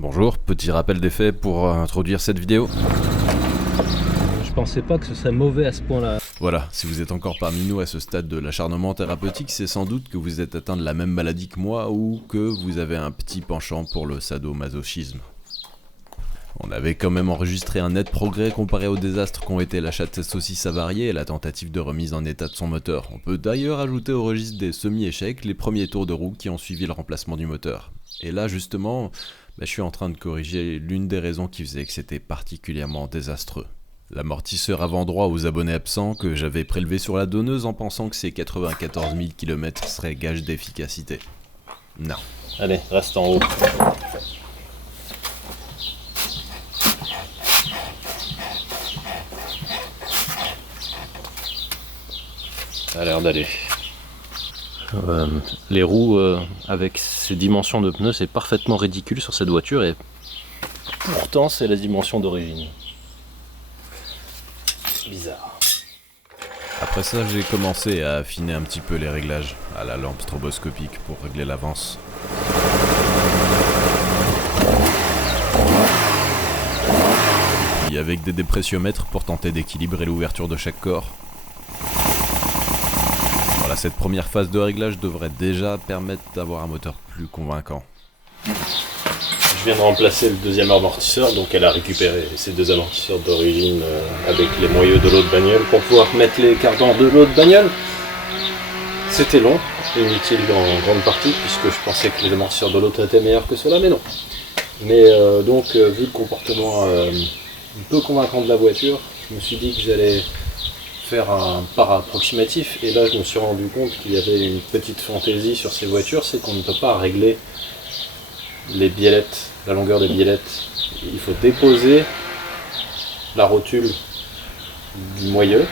Bonjour, petit rappel des faits pour introduire cette vidéo. Je pensais pas que ce serait mauvais à ce point-là. Voilà, si vous êtes encore parmi nous à ce stade de l'acharnement thérapeutique, c'est sans doute que vous êtes atteint de la même maladie que moi ou que vous avez un petit penchant pour le sadomasochisme. On avait quand même enregistré un net progrès comparé aux désastres qu'ont été l'achat de cette saucisse avariée et la tentative de remise en état de son moteur. On peut d'ailleurs ajouter au registre des semi-échecs les premiers tours de roue qui ont suivi le remplacement du moteur. Et là justement, je suis en train de corriger l'une des raisons qui faisait que c'était particulièrement désastreux. L'amortisseur avant droit aux abonnés absents que j'avais prélevé sur la donneuse en pensant que ces 94 000 km seraient gage d'efficacité. Non. Allez, reste en haut. Ça a l'air d'aller. Les roues avec ces dimensions de pneus, c'est parfaitement ridicule sur cette voiture et pourtant c'est la dimension d'origine. Bizarre. Après ça, j'ai commencé à affiner un petit peu les réglages à la lampe stroboscopique pour régler l'avance. Puis avec des dépressiomètres pour tenter d'équilibrer l'ouverture de chaque corps. Voilà, cette première phase de réglage devrait déjà permettre d'avoir un moteur plus convaincant. Je viens de remplacer le deuxième amortisseur, donc elle a récupéré ces deux amortisseurs d'origine avec les moyeux de l'autre bagnole pour pouvoir mettre les cardans de l'autre bagnole. C'était long, inutile en grande partie, puisque je pensais que les amortisseurs de l'autre étaient meilleurs que ceux-là, mais non. Mais vu le comportement un peu convaincant de la voiture, je me suis dit que j'allais faire un pas approximatif, et là je me suis rendu compte qu'il y avait une petite fantaisie sur ces voitures, c'est qu'on ne peut pas régler les biellettes, la longueur des biellettes. Il faut déposer la rotule du moyeu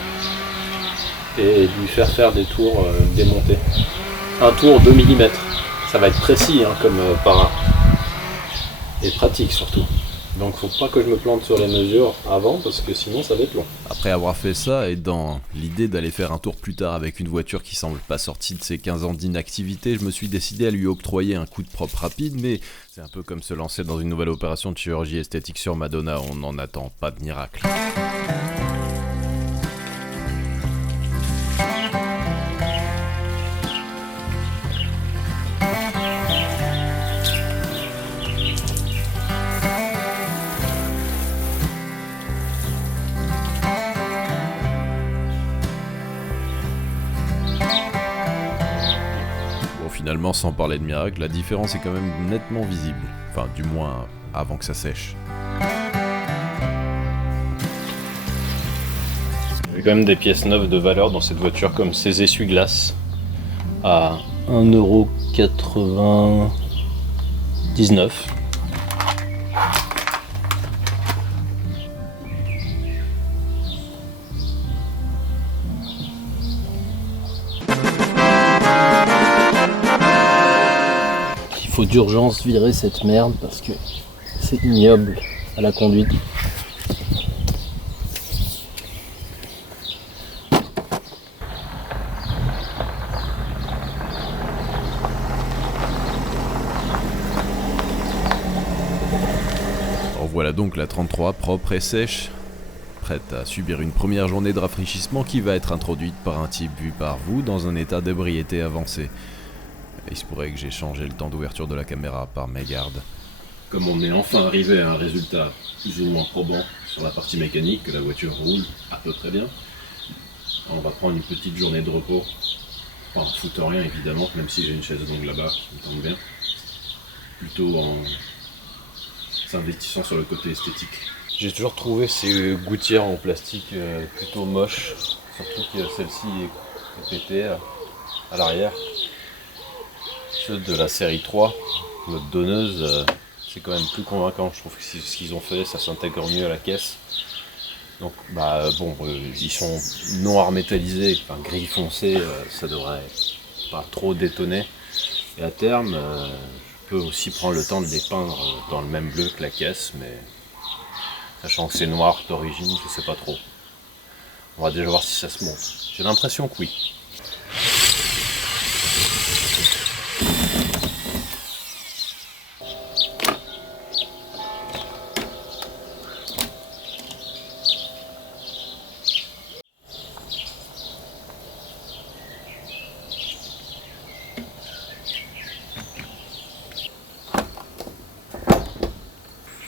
et lui faire des tours démontés. Un tour 2 mm, ça va être précis comme para. Et pratique surtout. Donc faut pas que je me plante sur les mesures avant parce que sinon ça va être long. Après avoir fait ça et dans l'idée d'aller faire un tour plus tard avec une voiture qui semble pas sortie de ses 15 ans d'inactivité, je me suis décidé à lui octroyer un coup de propre rapide, mais c'est un peu comme se lancer dans une nouvelle opération de chirurgie esthétique sur Madonna, on n'en attend pas de miracle. Finalement, sans parler de miracle, la différence est quand même nettement visible. Enfin, du moins, avant que ça sèche. Il y a quand même des pièces neuves de valeur dans cette voiture, comme ces essuie-glaces à 1,99 €. Il faut d'urgence virer cette merde parce que c'est ignoble à la conduite. En voilà donc la 33 propre et sèche, prête à subir une première journée de rafraîchissement qui va être introduite par un type vu par vous dans un état d'ébriété avancé. Il se pourrait que j'ai changé le temps d'ouverture de la caméra par mégarde. Comme on est enfin arrivé à un résultat plus ou moins probant sur la partie mécanique, que la voiture roule à peu près bien, on va prendre une petite journée de repos, en foutant rien évidemment, même si j'ai une chaise longue là-bas qui me tombe bien, plutôt en s'investissant sur le côté esthétique. J'ai toujours trouvé ces gouttières en plastique plutôt moches, surtout que celle-ci est pétée à l'arrière. Ceux de la série 3, notre donneuse, c'est quand même plus convaincant. Je trouve que ce qu'ils ont fait, ça s'intègre mieux à la caisse. Donc ils sont noirs métallisés, enfin gris foncé, ça devrait pas trop détonner. Et à terme, je peux aussi prendre le temps de les peindre dans le même bleu que la caisse, mais sachant que c'est noir d'origine, je sais pas trop. On va déjà voir si ça se monte. J'ai l'impression que oui.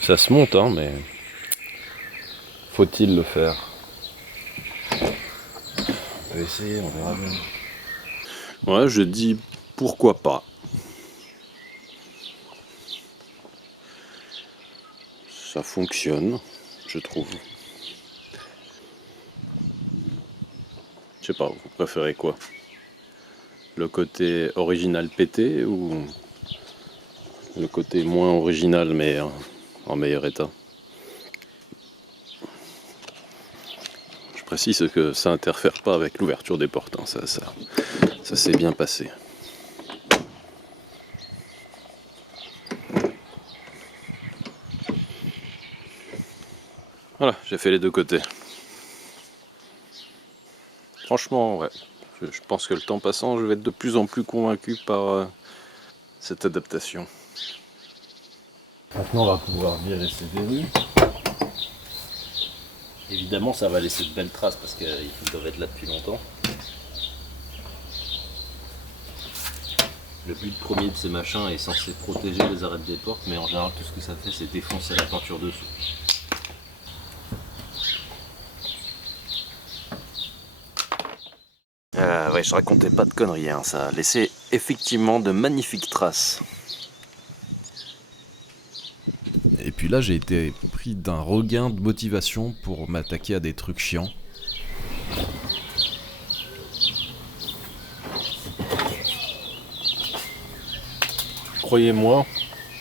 Ça se monte, hein, mais faut-il le faire? On peut essayer, on verra bien. Ouais, je dis pourquoi pas. Ça fonctionne, je trouve. Je sais pas, vous préférez quoi? Le côté original pété ou le côté moins original mais en meilleur état? Je précise que ça interfère pas avec l'ouverture des portes, hein. Ça s'est bien passé. Voilà, j'ai fait les deux côtés. Franchement, ouais, je pense que le temps passant, je vais être de plus en plus convaincu par cette adaptation. Maintenant, on va pouvoir virer ces verrues. Évidemment, ça va laisser de belles traces parce qu'ils doivent être là depuis longtemps. Le but premier de ces machins est censé protéger les arêtes des portes, mais en général, tout ce que ça fait, c'est défoncer la peinture dessous. Ouais, je racontais pas de conneries, hein. Ça a laissé effectivement de magnifiques traces. Et puis là, j'ai été pris d'un regain de motivation pour m'attaquer à des trucs chiants. Croyez-moi,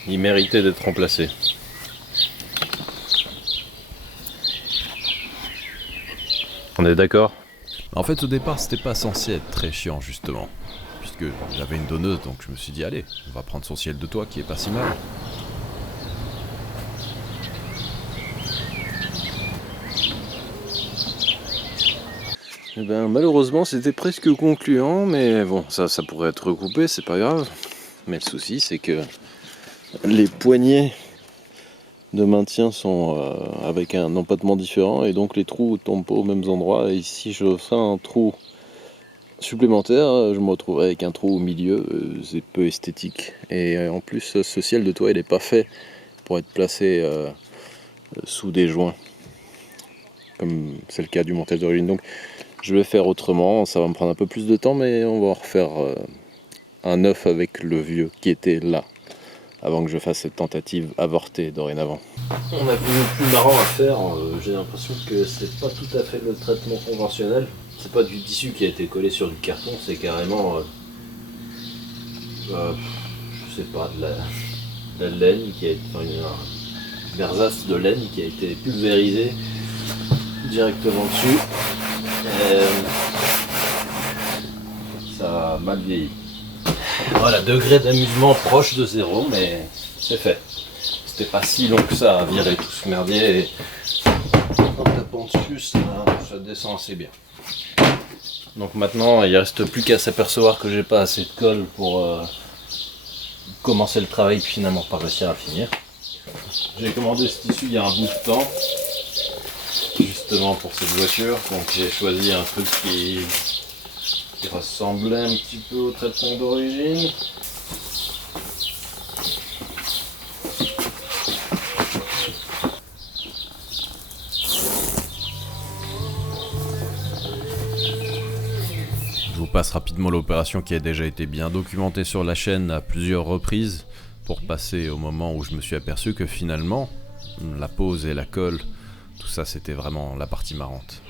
il méritait d'être remplacé. On est d'accord? En fait, au départ, c'était pas censé être très chiant, justement. Puisque j'avais une donneuse, donc je me suis dit, allez, on va prendre son ciel de toit qui est pas si mal. Eh ben, malheureusement, c'était presque concluant, mais bon, ça pourrait être recoupé, c'est pas grave. Mais le souci, c'est que les poignées de maintien sont avec un empattement différent, et donc les trous tombent pas aux mêmes endroits. Et si je fais un trou supplémentaire, je me retrouverai avec un trou au milieu, c'est peu esthétique. Et en plus, ce ciel de toit, il n'est pas fait pour être placé sous des joints, comme c'est le cas du montage d'origine. Donc je vais faire autrement, ça va me prendre un peu plus de temps, mais on va refaire un neuf avec le vieux qui était là, avant que je fasse cette tentative avortée dorénavant. On a vu plus marrant à faire, j'ai l'impression que c'est pas tout à fait le traitement conventionnel. C'est pas du tissu qui a été collé sur du carton, c'est carrément, je sais pas, de la laine qui a été, enfin une besace de laine qui a été pulvérisée directement dessus. Ça a mal vieilli. Voilà, degré d'amusement proche de zéro, mais c'est fait. C'était pas si long que ça à virer tout ce merdier, et en tapant dessus, ça descend assez bien. Donc maintenant, il reste plus qu'à s'apercevoir que j'ai pas assez de colle pour commencer le travail, puis finalement pas réussir à finir. J'ai commandé ce tissu il y a un bout de temps, justement pour cette voiture, donc j'ai choisi un truc qui ressemblait un petit peu au traitement d'origine. Je vous passe rapidement l'opération qui a déjà été bien documentée sur la chaîne à plusieurs reprises, pour passer au moment où je me suis aperçu que finalement, la pose et la colle, tout ça c'était vraiment la partie marrante.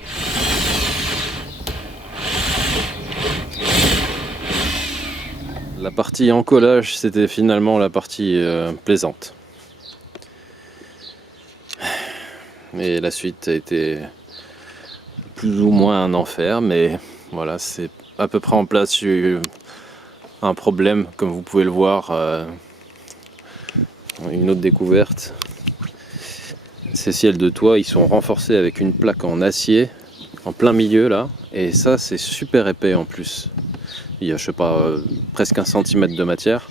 La partie encollage, c'était finalement la partie plaisante. Et la suite a été plus ou moins un enfer, mais voilà, c'est à peu près en place. J'ai eu un problème, comme vous pouvez le voir, une autre découverte. Ces ciels de toit, ils sont renforcés avec une plaque en acier, en plein milieu là, et ça c'est super épais en plus. Il y a, je sais pas, presque 1 centimètre de matière.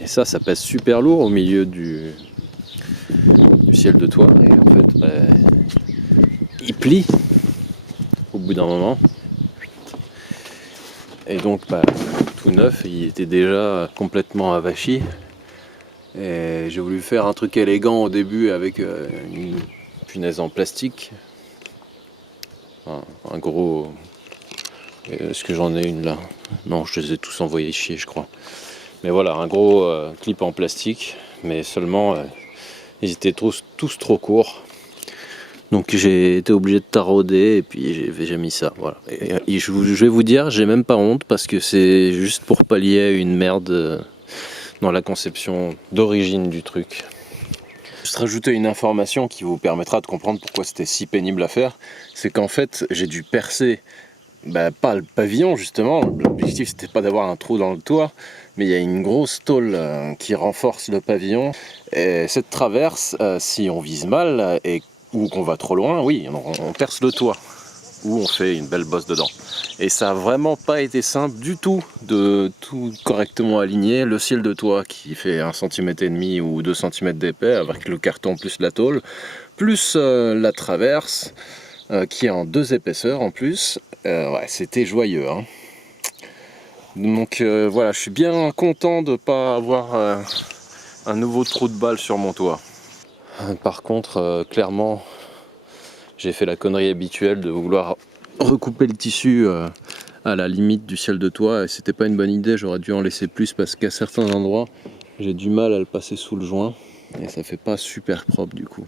Et ça pèse super lourd au milieu du ciel de toit. Et en fait, il plie au bout d'un moment. Et donc, tout neuf, il était déjà complètement avachi. Et j'ai voulu faire un truc élégant au début avec une punaise en plastique. Un gros... Est-ce que j'en ai une là? Non, je les ai tous envoyés chier, je crois. Mais voilà, un gros clip en plastique, mais seulement ils étaient tous trop courts. Donc j'ai été obligé de tarauder et puis j'ai mis ça. Voilà. Et je vais vous dire, j'ai même pas honte parce que c'est juste pour pallier une merde dans la conception d'origine du truc. Juste rajouter une information qui vous permettra de comprendre pourquoi c'était si pénible à faire. C'est qu'en fait, j'ai dû percer, pas le pavillon justement. L'objectif c'était pas d'avoir un trou dans le toit, mais il y a une grosse tôle qui renforce le pavillon. Et cette traverse, si on vise mal ou qu'on va trop loin, oui, on perce le toit ou on fait une belle bosse dedans. Et ça a vraiment pas été simple du tout de tout correctement aligner. Le ciel de toit qui fait 1,5 cm ou 2 cm d'épais avec le carton plus la tôle, plus la traverse qui est en 2 épaisseurs en plus. Ouais, c'était joyeux, hein. Donc voilà, je suis bien content de ne pas avoir un nouveau trou de balle sur mon toit. Par contre, clairement, j'ai fait la connerie habituelle de vouloir recouper le tissu à la limite du ciel de toit, et c'était pas une bonne idée. J'aurais dû en laisser plus parce qu'à certains endroits, j'ai du mal à le passer sous le joint et ça fait pas super propre du coup.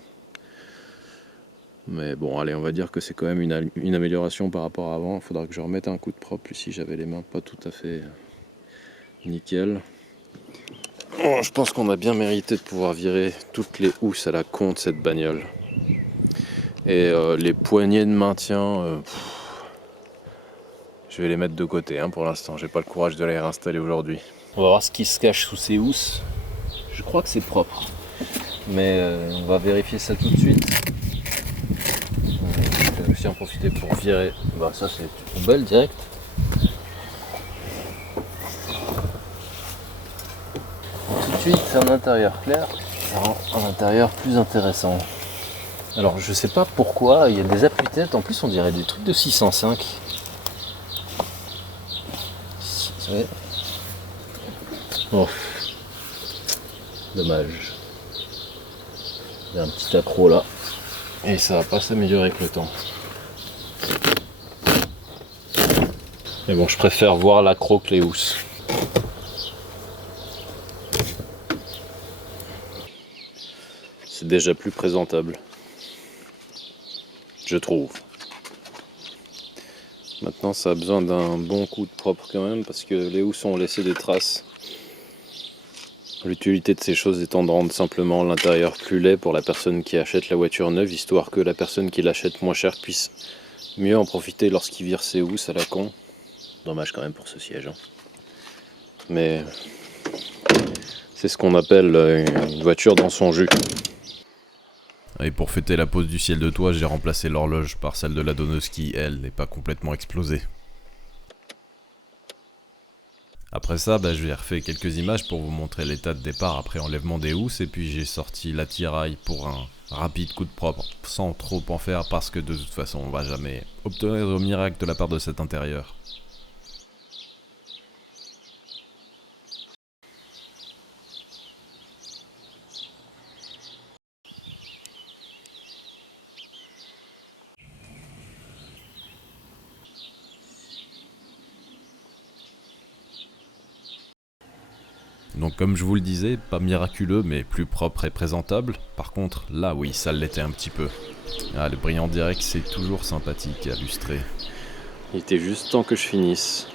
Mais bon, allez, on va dire que c'est quand même une amélioration par rapport à avant. Il faudra que je remette un coup de propre si j'avais les mains pas tout à fait nickel. Oh, je pense qu'on a bien mérité de pouvoir virer toutes les housses à la con de cette bagnole. Et les poignées de maintien, je vais les mettre de côté pour l'instant. J'ai pas le courage de les réinstaller aujourd'hui. On va voir ce qui se cache sous ces housses. Je crois que c'est propre. Mais on va vérifier ça tout de suite. Je vais aussi en profiter pour virer. Ça c'est une poubelle direct. Tout de suite un intérieur clair, ça rend un intérieur plus intéressant. Alors je sais pas pourquoi, il y a des appuis-têtes, en plus on dirait des trucs de 605. Oh, dommage. Il y a un petit accroc là. Et ça va pas s'améliorer avec le temps. Mais bon, je préfère voir l'accroc que les housses. C'est déjà plus présentable, je trouve. Maintenant, ça a besoin d'un bon coup de propre quand même, parce que les housses ont laissé des traces. L'utilité de ces choses étant de rendre simplement l'intérieur plus laid pour la personne qui achète la voiture neuve, histoire que la personne qui l'achète moins cher puisse mieux en profiter lorsqu'il vire ses housses à la con. Dommage quand même pour ce siège. Mais c'est ce qu'on appelle une voiture dans son jus. Et pour fêter la pose du ciel de toit, j'ai remplacé l'horloge par celle de la donneuse qui, elle, n'est pas complètement explosée. Après ça, je vais refaire quelques images pour vous montrer l'état de départ après enlèvement des housses, et puis j'ai sorti l'attirail pour un rapide coup de propre, sans trop en faire, parce que de toute façon on va jamais obtenir de miracle de la part de cet intérieur. Donc comme je vous le disais, pas miraculeux mais plus propre et présentable. Par contre, là oui, ça l'était un petit peu. Le brillant direct, c'est toujours sympathique à lustrer. Il était juste temps que je finisse.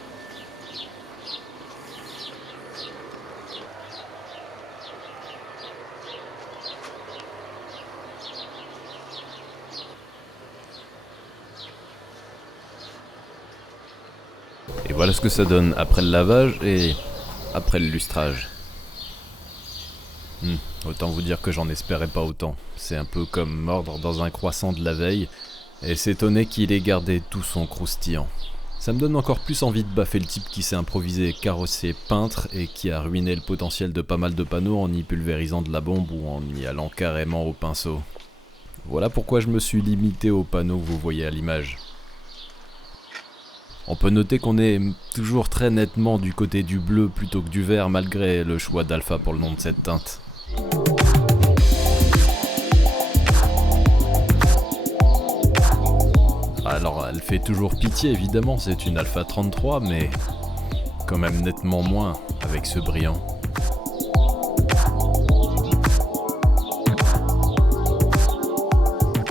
Et voilà ce que ça donne après le lavage et après le lustrage. Autant vous dire que j'en espérais pas autant. C'est un peu comme mordre dans un croissant de la veille et s'étonner qu'il ait gardé tout son croustillant. Ça me donne encore plus envie de baffer le type qui s'est improvisé carrossier peintre et qui a ruiné le potentiel de pas mal de panneaux en y pulvérisant de la bombe ou en y allant carrément au pinceau. Voilà pourquoi je me suis limité aux panneaux que vous voyez à l'image. On peut noter qu'on est toujours très nettement du côté du bleu plutôt que du vert malgré le choix d'Alpha pour le nom de cette teinte. Alors elle fait toujours pitié évidemment, c'est une Alpha 33, mais quand même nettement moins avec ce brillant.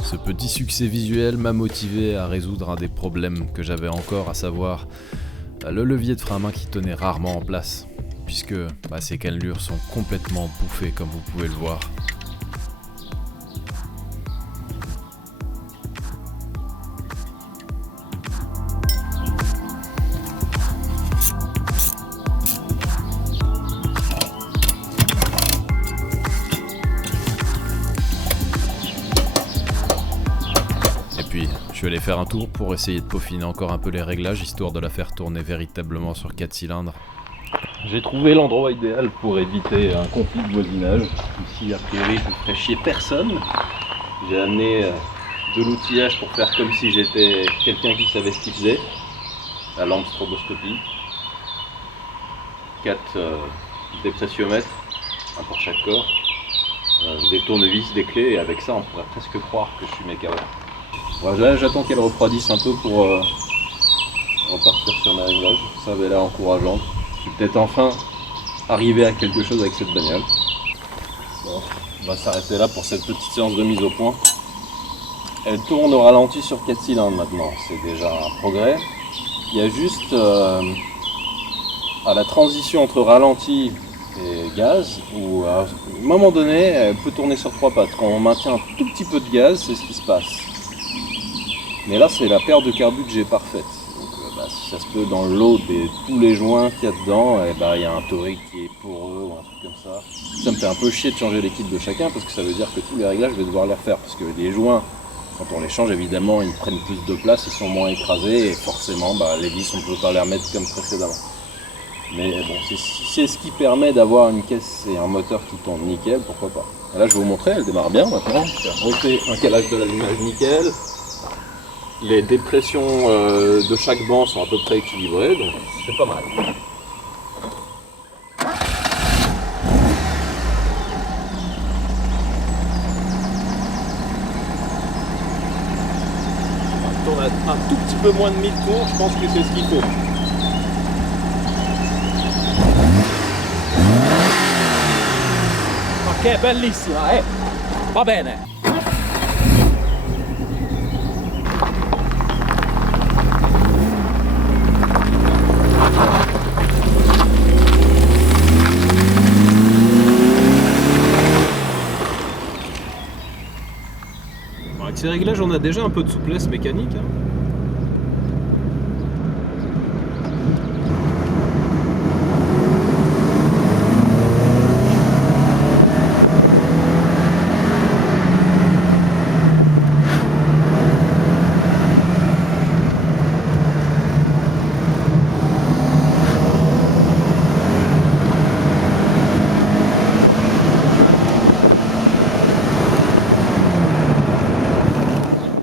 Ce petit succès visuel m'a motivé à résoudre un des problèmes que j'avais encore, à savoir le levier de frein à main qui tenait rarement en place, puisque ces cannelures sont complètement bouffées comme vous pouvez le voir. Puis, je suis allé faire un tour pour essayer de peaufiner encore un peu les réglages, histoire de la faire tourner véritablement sur 4 cylindres. J'ai trouvé l'endroit idéal pour éviter un conflit de voisinage. Ici, a priori, je ne ferai chier personne. J'ai amené de l'outillage pour faire comme si j'étais quelqu'un qui savait ce qu'il faisait. La lampe stroboscopie. 4 dépressiomètres, un pour chaque corps. Des tournevis, des clés, et avec ça, on pourrait presque croire que je suis mécano. Voilà, j'attends qu'elle refroidisse un peu pour repartir sur mes réglages. Ça avait l'air encourageant. Je vais peut-être enfin arriver à quelque chose avec cette bagnole. Bon, on va s'arrêter là pour cette petite séance de mise au point. Elle tourne au ralenti sur 4 cylindres maintenant, c'est déjà un progrès. Il y a juste à la transition entre ralenti et gaz, où à un moment donné, elle peut tourner sur 3 pattes. Quand on maintient un tout petit peu de gaz, c'est ce qui se passe. Mais là, c'est la paire de carbu que j'ai parfaite. Donc, si ça se peut, dans le lot de tous les joints qu'il y a dedans, il y a un toric qui est poreux ou un truc comme ça. Ça me fait un peu chier de changer les kits de chacun, parce que ça veut dire que tous les réglages, je vais devoir les refaire. Parce que les joints, quand on les change, évidemment, ils prennent plus de place, ils sont moins écrasés, et forcément, les vis, on ne peut pas les remettre comme précédemment. Mais bon, si c'est ce qui permet d'avoir une caisse et un moteur qui tournent nickel, pourquoi pas. Et là, je vais vous montrer, elle démarre bien maintenant. J'ai refait un calage de l'allumage nickel. Les dépressions de chaque banc sont à peu près équilibrées, donc c'est pas mal. On tourne un tout petit peu moins de 1000 tours, je pense que c'est ce qu'il faut. Ok, bellissima, va bene. Avec ces réglages, on a déjà un peu de souplesse mécanique.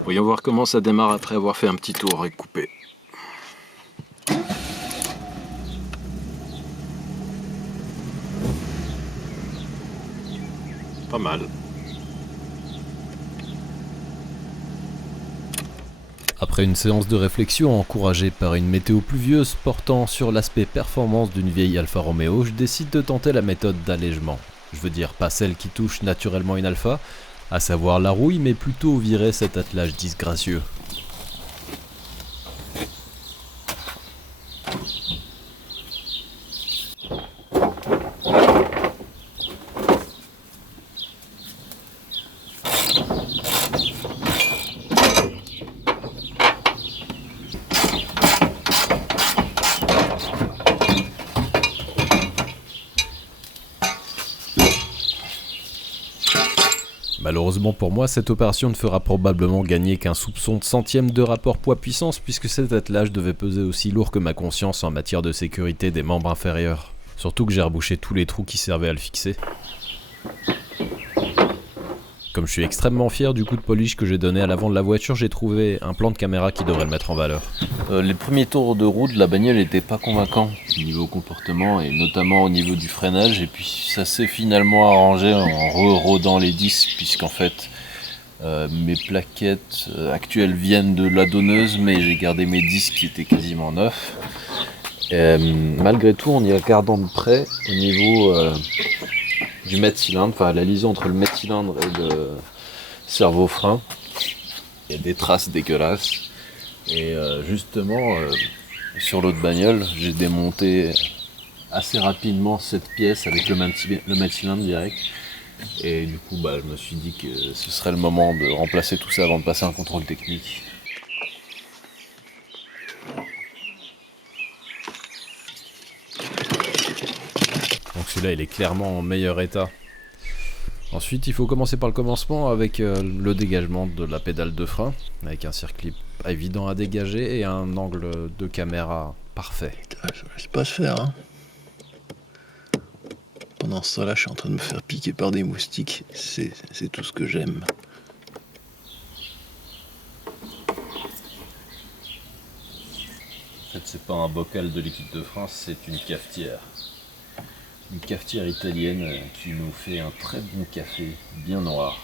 Voyons voir comment ça démarre après avoir fait un petit tour et coupé. Pas mal. Après une séance de réflexion encouragée par une météo pluvieuse portant sur l'aspect performance d'une vieille Alfa Romeo, je décide de tenter la méthode d'allègement. Je veux dire pas celle qui touche naturellement une Alfa, à savoir la rouille, mais plutôt virer cet attelage disgracieux. Malheureusement pour moi, cette opération ne fera probablement gagner qu'un soupçon de centième de rapport poids-puissance, puisque cet attelage devait peser aussi lourd que ma conscience en matière de sécurité des membres inférieurs. Surtout que j'ai rebouché tous les trous qui servaient à le fixer. Comme je suis extrêmement fier du coup de polish que j'ai donné à l'avant de la voiture, j'ai trouvé un plan de caméra qui devrait le mettre en valeur. Les premiers tours de roue de la bagnole n'étaient pas convaincants au niveau comportement et notamment au niveau du freinage, et puis ça s'est finalement arrangé en re-rodant les disques, puisqu'en fait mes plaquettes actuelles viennent de la donneuse, mais j'ai gardé mes disques qui étaient quasiment neufs. Malgré tout, en y regardant de près, au niveau du mètre-cylindre, enfin la liaison entre le mètre-cylindre et le cerveau-frein, il y a des traces dégueulasses. Et justement, sur l'autre bagnole, j'ai démonté assez rapidement cette pièce avec le mètre-cylindre direct. Et du coup, je me suis dit que ce serait le moment de remplacer tout ça avant de passer un contrôle technique. Donc celui-là, il est clairement en meilleur état. Ensuite, il faut commencer par le commencement avec le dégagement de la pédale de frein, avec un circuit évident à dégager et un angle de caméra parfait. Je ne laisse pas se faire, hein. Pendant ce temps-là, je suis en train de me faire piquer par des moustiques. C'est tout ce que j'aime. En fait, c'est pas un bocal de liquide de frein, c'est une cafetière. Une cafetière italienne qui nous fait un très bon café bien noir.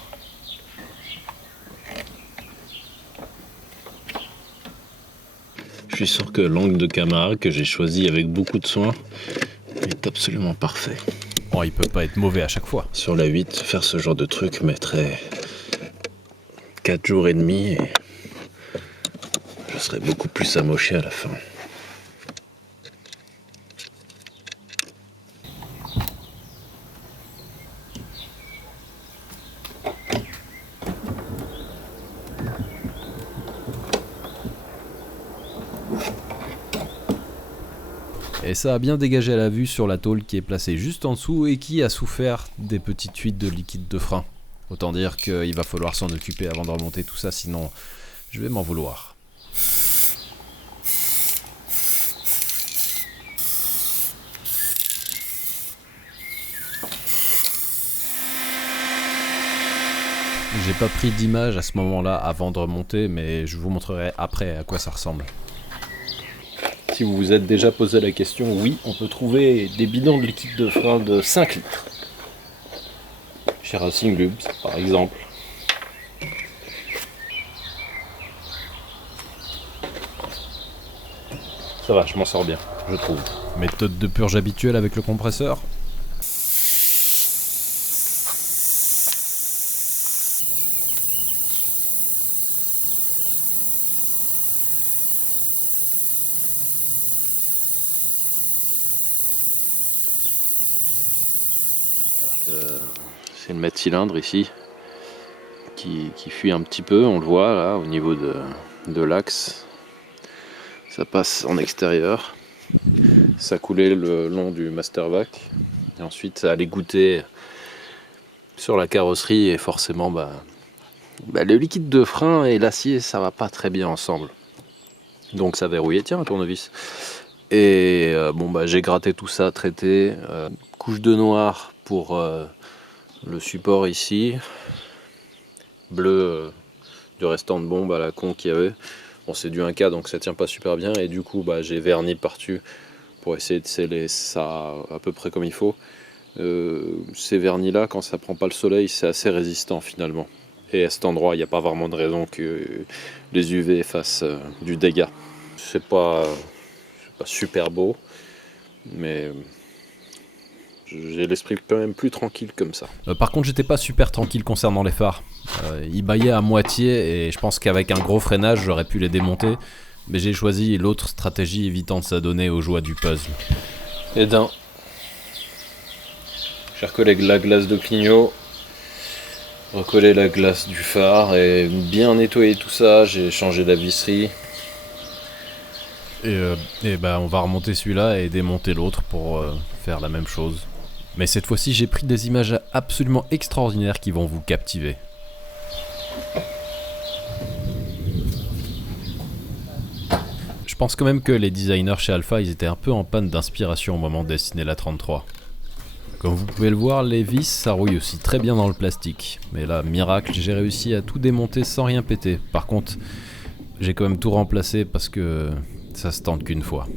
Je suis sûr que l'angle de caméra que j'ai choisi avec beaucoup de soin est absolument parfait. Oh, il peut pas être mauvais à chaque fois. Sur la 8, faire ce genre de truc mettrait 4 jours et demi et je serais beaucoup plus amoché à la fin. Et ça a bien dégagé à la vue sur la tôle qui est placée juste en dessous et qui a souffert des petites fuites de liquide de frein. Autant dire qu'il va falloir s'en occuper avant de remonter tout ça, sinon je vais m'en vouloir. J'ai pas pris d'image à ce moment-là avant de remonter, mais je vous montrerai après à quoi ça ressemble. Si vous vous êtes déjà posé la question, oui, on peut trouver des bidons de liquide de frein de 5 litres. Chez Racing Lubes, par exemple. Ça va, je m'en sors bien, je trouve. Méthode de purge habituelle avec le compresseur. C'est le mètre-cylindre ici qui fuit un petit peu, on le voit là au niveau de l'axe. Ça passe en extérieur, ça coulait le long du mastervac et ensuite ça allait goûter sur la carrosserie et forcément le liquide de frein et l'acier ça va pas très bien ensemble. Donc ça verrouillait, tiens un tournevis. Et j'ai gratté tout ça, traité, couche de noir pour le support ici, bleu du restant de bombe à la con qu'il y avait. Bon, c'est du 1K donc ça tient pas super bien et du coup j'ai verni par-dessus pour essayer de sceller ça à peu près comme il faut. Ces vernis là, quand ça prend pas le soleil, c'est assez résistant finalement. Et à cet endroit, il n'y a pas vraiment de raison que les UV fassent du dégât. C'est pas super beau, mais j'ai l'esprit quand même plus tranquille comme ça. Par contre, j'étais pas super tranquille concernant les phares. Ils bâillaient à moitié et je pense qu'avec un gros freinage, j'aurais pu les démonter. Mais j'ai choisi l'autre stratégie évitant de s'adonner aux joies du puzzle. Et j'ai recollé la glace de clignot, recollé la glace du phare et bien nettoyé tout ça. J'ai changé la visserie. Et on va remonter celui-là et démonter l'autre pour faire la même chose. Mais cette fois-ci, j'ai pris des images absolument extraordinaires qui vont vous captiver. Je pense quand même que les designers chez Alpha, ils étaient un peu en panne d'inspiration au moment de dessiner la 33. Comme vous pouvez le voir, les vis ça rouille aussi très bien dans le plastique. Mais là, miracle, j'ai réussi à tout démonter sans rien péter. Par contre, j'ai quand même tout remplacé parce que ça se tente qu'une fois.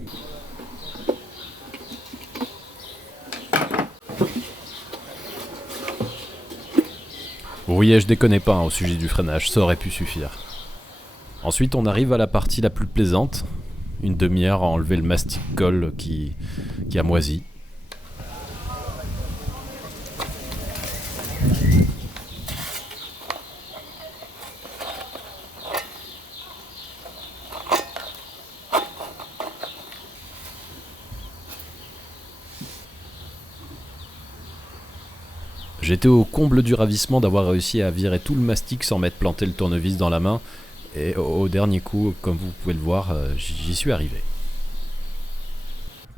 Vous voyez, je déconne pas au sujet du freinage, ça aurait pu suffire. Ensuite, on arrive à la partie la plus plaisante. Une demi-heure à enlever le mastic-colle qui a moisi. J'étais au comble du ravissement d'avoir réussi à virer tout le mastic sans m'être planté le tournevis dans la main. Et au dernier coup, comme vous pouvez le voir, j'y suis arrivé.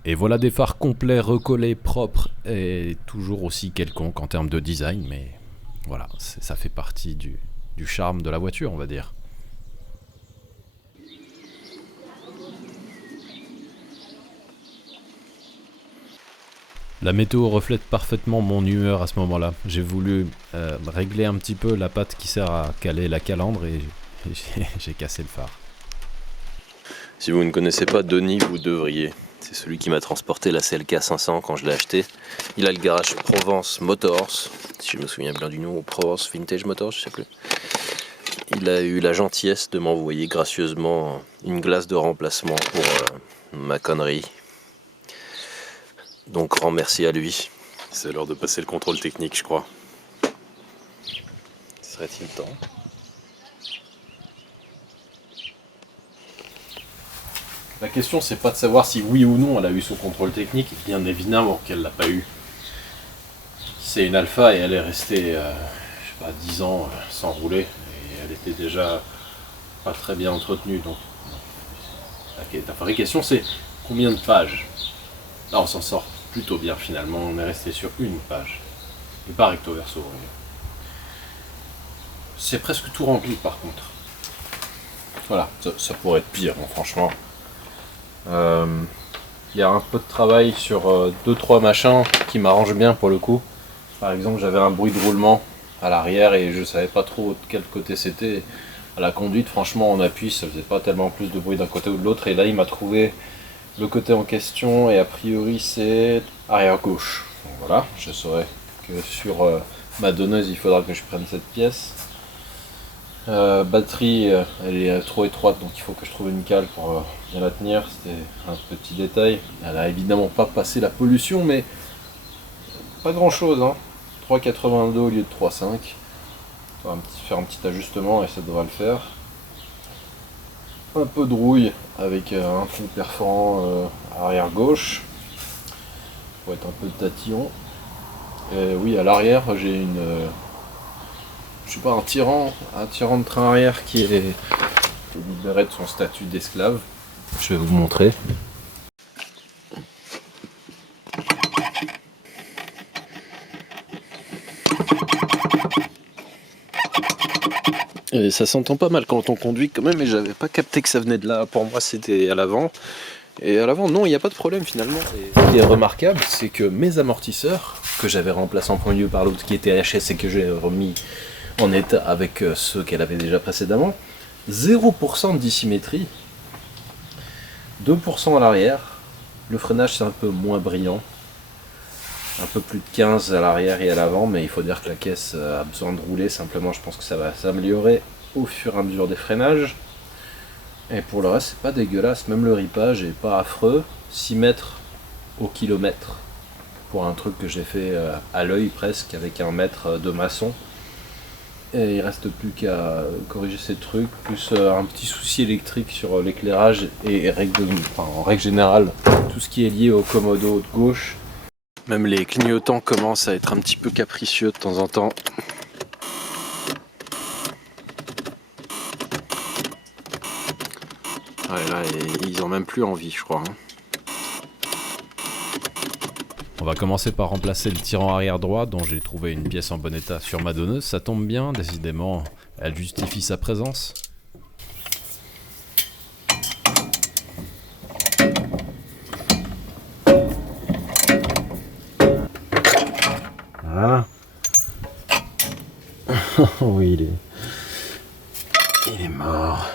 Et voilà des phares complets, recollés, propres et toujours aussi quelconques en termes de design. Mais voilà, ça fait partie du charme de la voiture, on va dire. La météo reflète parfaitement mon humeur à ce moment-là. J'ai voulu régler un petit peu la patte qui sert à caler la calandre et j'ai cassé le phare. Si vous ne connaissez pas Denis, vous devriez. C'est celui qui m'a transporté la CLK 500 quand je l'ai acheté. Il a le garage Provence Motors, si je me souviens bien du nom, ou Provence Vintage Motors, je sais plus. Il a eu la gentillesse de m'envoyer gracieusement une glace de remplacement pour ma connerie. Donc grand merci à lui. C'est l'heure de passer le contrôle technique, je crois. Serait-il temps ? La question, c'est pas de savoir si oui ou non elle a eu son contrôle technique, bien évidemment qu'elle l'a pas eu. C'est une Alpha et elle est restée, 10 ans sans rouler, et elle était déjà pas très bien entretenue. Donc, la vraie question, c'est combien de pages ? Là, on s'en sort plutôt bien finalement, on est resté sur une page, et pas recto verso. C'est presque tout rempli par contre. Voilà, ça pourrait être pire, hein, franchement. Y a un peu de travail sur 2-3 machins qui m'arrangent bien pour le coup. Par exemple, j'avais un bruit de roulement à l'arrière et je savais pas trop de quel côté c'était. À la conduite, franchement, en appui, ça faisait pas tellement plus de bruit d'un côté ou de l'autre. Et là, il m'a trouvé le côté en question et a priori, c'est arrière gauche. Donc voilà, je saurais que sur ma donneuse, il faudra que je prenne cette pièce. Batterie, elle est trop étroite, donc il faut que je trouve une cale pour bien la tenir. C'était un petit détail. Elle a évidemment pas passé la pollution, mais pas grand chose, hein. 3,82 au lieu de 3,5. On va faire un petit ajustement et ça devra le faire. Un peu de rouille avec un trou perforant arrière gauche pour être un peu de tatillon. Et oui, à l'arrière, j'ai une un tyran de train arrière qui est libéré de son statut d'esclave. Je vais vous montrer. Et ça s'entend pas mal quand on conduit quand même, mais j'avais pas capté que ça venait de là. Pour moi, c'était à l'avant. Et à l'avant, non, il n'y a pas de problème finalement. Et ce qui est remarquable, c'est que mes amortisseurs, que j'avais remplacés en premier lieu par l'autre qui était HS et que j'ai remis en état avec ceux qu'elle avait déjà précédemment, 0% de dissymétrie, 2% à l'arrière, le freinage c'est un peu moins brillant, un peu plus de 15 à l'arrière et à l'avant, mais il faut dire que la caisse a besoin de rouler, simplement je pense que ça va s'améliorer au fur et à mesure des freinages. Et pour le reste c'est pas dégueulasse, même le ripage est pas affreux, 6 mètres au kilomètre pour un truc que j'ai fait à l'œil presque avec 1 mètre de maçon. Et il reste plus qu'à corriger ces trucs, plus un petit souci électrique sur l'éclairage et en règle générale, tout ce qui est lié au commodo de gauche. même les clignotants commencent à être un petit peu capricieux de temps en temps. Ouais, là, ils ont même plus envie, je crois. On va commencer par remplacer le tirant arrière droit dont j'ai trouvé une pièce en bon état sur ma donneuse. Ça tombe bien, décidément, elle justifie sa présence. Oui, il est mort.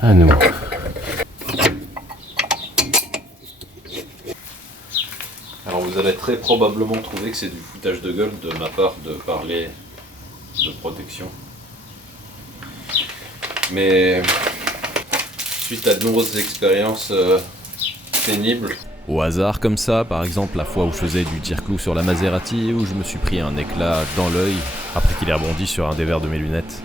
À nous. Alors vous allez très probablement trouver que c'est du foutage de gueule de ma part de parler de protection. Mais suite à de nombreuses expériences pénibles. Au hasard comme ça, par exemple la fois où je faisais du tir-clou sur la Maserati et où je me suis pris un éclat dans l'œil après qu'il ait rebondi sur un des verres de mes lunettes.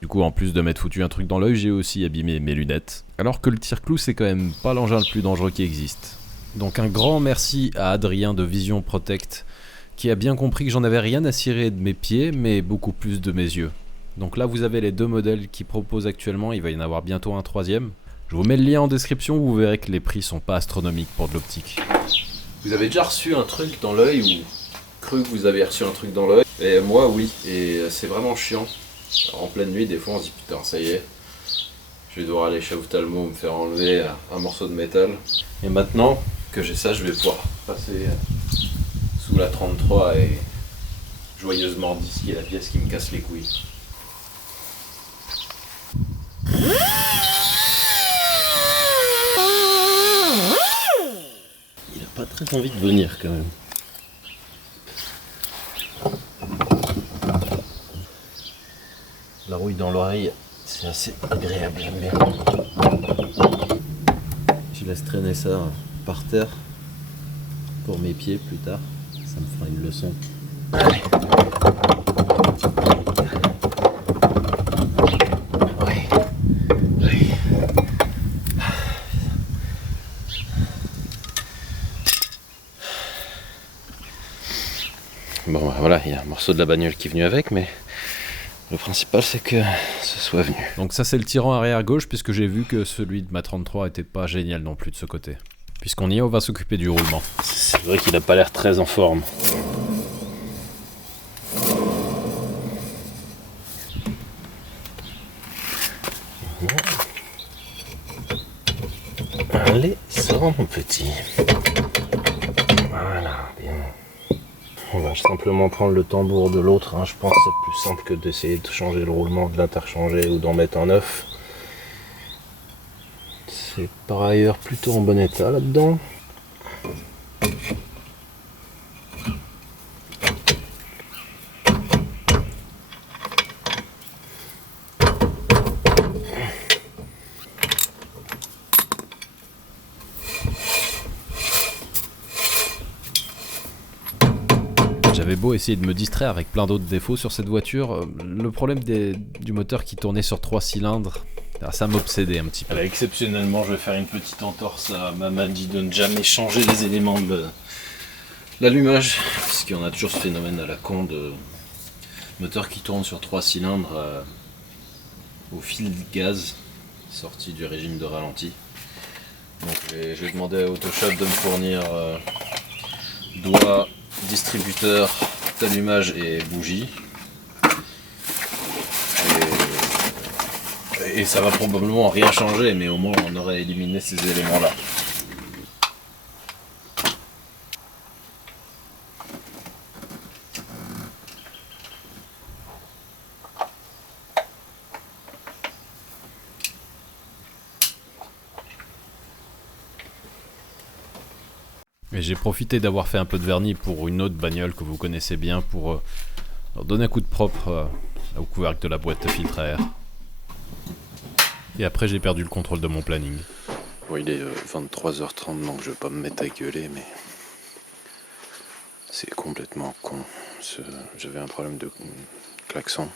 Du coup, en plus de m'être foutu un truc dans l'œil, j'ai aussi abîmé mes lunettes. Alors que le tir-clou, c'est quand même pas l'engin le plus dangereux qui existe. Donc un grand merci à Adrien de Vision Protect, qui a bien compris que j'en avais rien à cirer de mes pieds, mais beaucoup plus de mes yeux. Donc là, vous avez les deux modèles qu'ils proposent actuellement, il va y en avoir bientôt un troisième. Je vous mets le lien en description, vous verrez que les prix sont pas astronomiques pour de l'optique. Vous avez déjà reçu un truc dans l'œil ou cru que vous avez reçu un truc dans l'œil? Et moi, oui, et c'est vraiment chiant. Alors, en pleine nuit, des fois, on se dit putain, ça y est, je vais devoir aller chez Ophtalmo me faire enlever un morceau de métal. Et maintenant que j'ai ça, je vais pouvoir passer sous la 33 et joyeusement disquer la pièce qui me casse les couilles. Il a pas très envie de venir quand même. La rouille dans l'oreille, c'est assez agréable, j'aime bien. Je laisse traîner ça par terre pour mes pieds plus tard. Ça me fera une leçon. Allez. Oui. Oui. Bon, bah, voilà, il y a un morceau de la bagnole qui est venu avec, mais le principal c'est que ce soit venu. Donc ça c'est le tirant arrière gauche, puisque j'ai vu que celui de ma 33 était pas génial non plus de ce côté. Puisqu'on y est, on va s'occuper du roulement. C'est vrai qu'il a pas l'air très en forme. Allez, sors mon petit. Voilà, bien. On va simplement prendre le tambour de l'autre, hein. Je pense que c'est plus simple que d'essayer de changer le roulement, de l'interchanger ou d'en mettre un neuf. C'est par ailleurs plutôt en bon état là-dedans. J'avais beau essayer de me distraire avec plein d'autres défauts sur cette voiture, le problème du moteur qui tournait sur 3 cylindres, ça m'obsédait un petit peu. Alors, exceptionnellement, je vais faire une petite entorse à ma manie de ne jamais changer les éléments de l'allumage, parce qu'on a toujours ce phénomène à la con de moteur qui tourne sur 3 cylindres au fil de gaz sorti du régime de ralenti. Donc je vais demander à Autoshop de me fournir doigts, distributeur d'allumage et bougie. Et ça va probablement rien changer, mais au moins on aurait éliminé ces éléments-là. Et j'ai profité d'avoir fait un peu de vernis pour une autre bagnole que vous connaissez bien pour leur donner un coup de propre au couvercle de la boîte de filtre à air. Et après j'ai perdu le contrôle de mon planning. Bon, il est 23h30, donc je vais pas me mettre à gueuler, mais c'est complètement con. J'avais un problème de klaxon.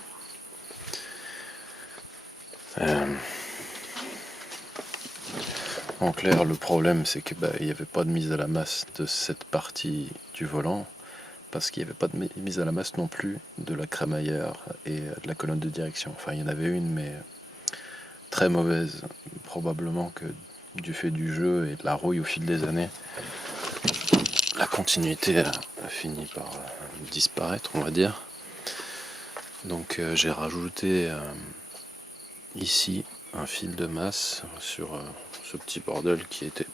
En clair, le problème c'est que il n'y avait pas de mise à la masse de cette partie du volant, parce qu'il n'y avait pas de mise à la masse non plus de la crémaillère et de la colonne de direction. Enfin, il y en avait une, mais très mauvaise, probablement que du fait du jeu et de la rouille au fil des années, la continuité a fini par disparaître, on va dire. Donc j'ai rajouté ici un fil de masse sur ce petit bordel qui était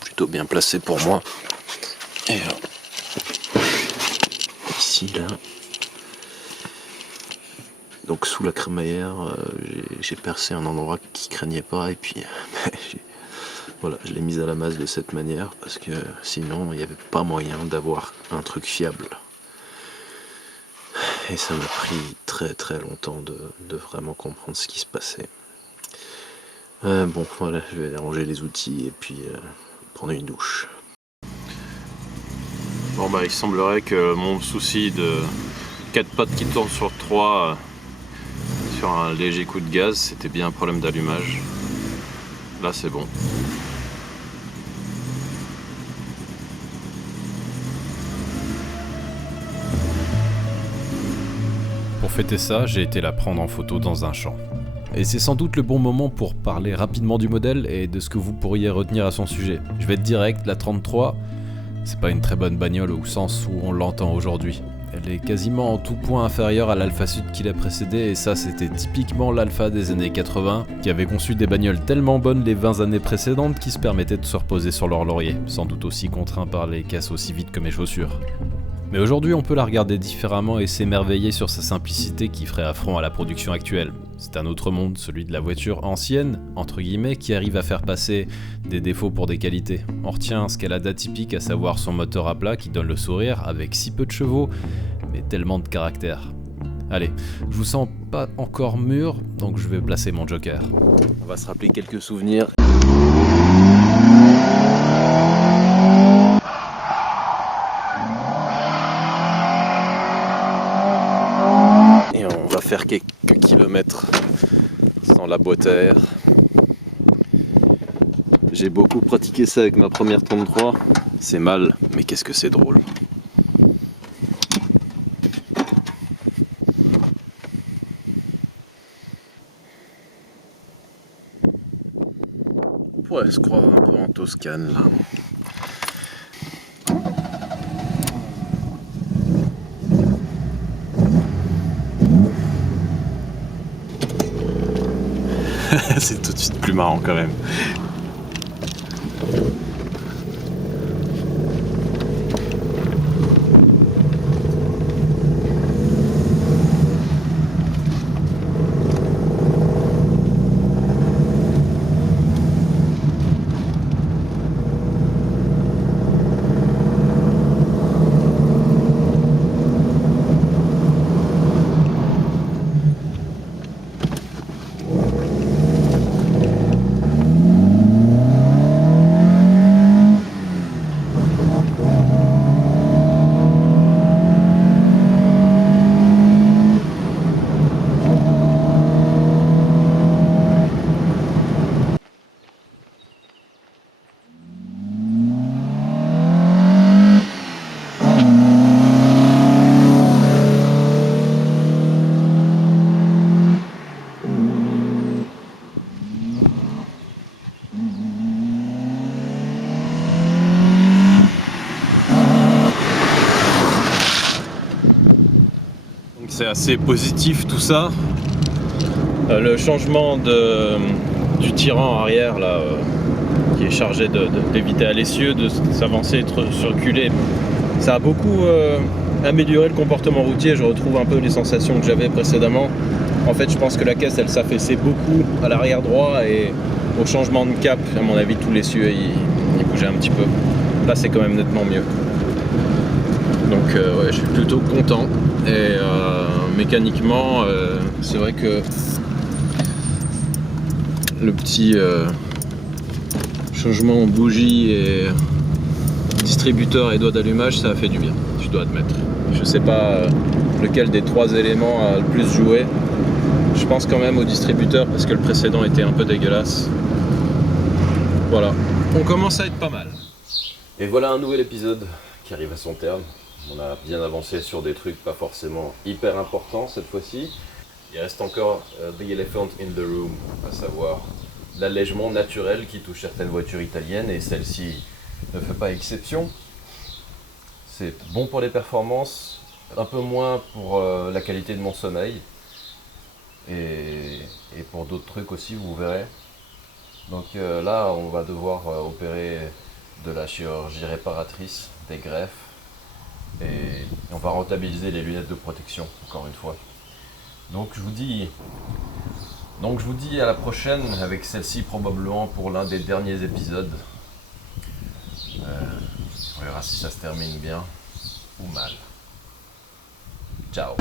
plutôt bien placé pour moi. Et ici, là, donc sous la crémaillère, j'ai percé un endroit qui craignait pas, et puis voilà, je l'ai mise à la masse de cette manière, parce que sinon il n'y avait pas moyen d'avoir un truc fiable. Et ça m'a pris très très longtemps de vraiment comprendre ce qui se passait. Bon, voilà, je vais ranger les outils et puis prendre une douche. Bon bah il semblerait que mon souci de 4 pattes qui tournent sur 3 sur un léger coup de gaz, c'était bien un problème d'allumage. Là c'est bon. Pour fêter ça, j'ai été la prendre en photo dans un champ. Et c'est sans doute le bon moment pour parler rapidement du modèle et de ce que vous pourriez retenir à son sujet. Je vais être direct, la 33, c'est pas une très bonne bagnole au sens où on l'entend aujourd'hui. Elle est quasiment en tout point inférieure à l'Alfa Sud qui l'a précédée, et ça c'était typiquement l'Alfa des années 80, qui avait conçu des bagnoles tellement bonnes les 20 années précédentes qui se permettaient de se reposer sur leur laurier, sans doute aussi contraints par les caisses aussi vite que mes chaussures. Mais aujourd'hui on peut la regarder différemment et s'émerveiller sur sa simplicité qui ferait affront à la production actuelle. C'est un autre monde, celui de la voiture ancienne, entre guillemets, qui arrive à faire passer des défauts pour des qualités. On retient ce qu'elle a d'atypique, à savoir son moteur à plat qui donne le sourire avec si peu de chevaux, mais tellement de caractère. Allez, je vous sens pas encore mûr, donc je vais placer mon joker. On va se rappeler quelques souvenirs. Et on va faire quelques kilomètres sans la boîte à air. J'ai beaucoup pratiqué ça avec ma première 33. C'est mal, mais qu'est-ce que c'est drôle. On pourrait se croire un peu en Toscane là. C'est tout de suite plus marrant quand même. C'est assez positif tout ça. Le changement du tirant arrière là, qui est chargé d'éviter à l'essieu de s'avancer et de se reculer, ça a beaucoup amélioré le comportement routier. Je retrouve un peu les sensations que j'avais précédemment. En fait, je pense que la caisse elle s'affaissait beaucoup à l'arrière droit, et au changement de cap, à mon avis, tout l'essieu il bougeait un petit peu. Là, c'est quand même nettement mieux. Donc ouais, je suis plutôt content. Et mécaniquement, c'est vrai que le petit changement en bougie et distributeur et doigt d'allumage, ça a fait du bien, je dois admettre. Je sais pas lequel des 3 éléments a le plus joué. Je pense quand même au distributeur parce que le précédent était un peu dégueulasse. Voilà, on commence à être pas mal. Et voilà un nouvel épisode qui arrive à son terme. On a bien avancé sur des trucs pas forcément hyper importants cette fois-ci. Il reste encore the elephant in the room, à savoir l'allègement naturel qui touche certaines voitures italiennes, et celle-ci ne fait pas exception. C'est bon pour les performances, un peu moins pour la qualité de mon sommeil, et pour d'autres trucs aussi, vous verrez. Donc là, on va devoir opérer de la chirurgie réparatrice, des greffes, et on va rentabiliser les lunettes de protection, encore une fois. Donc je vous dis à la prochaine, avec celle-ci probablement pour l'un des derniers épisodes. On verra si ça se termine bien ou mal. Ciao.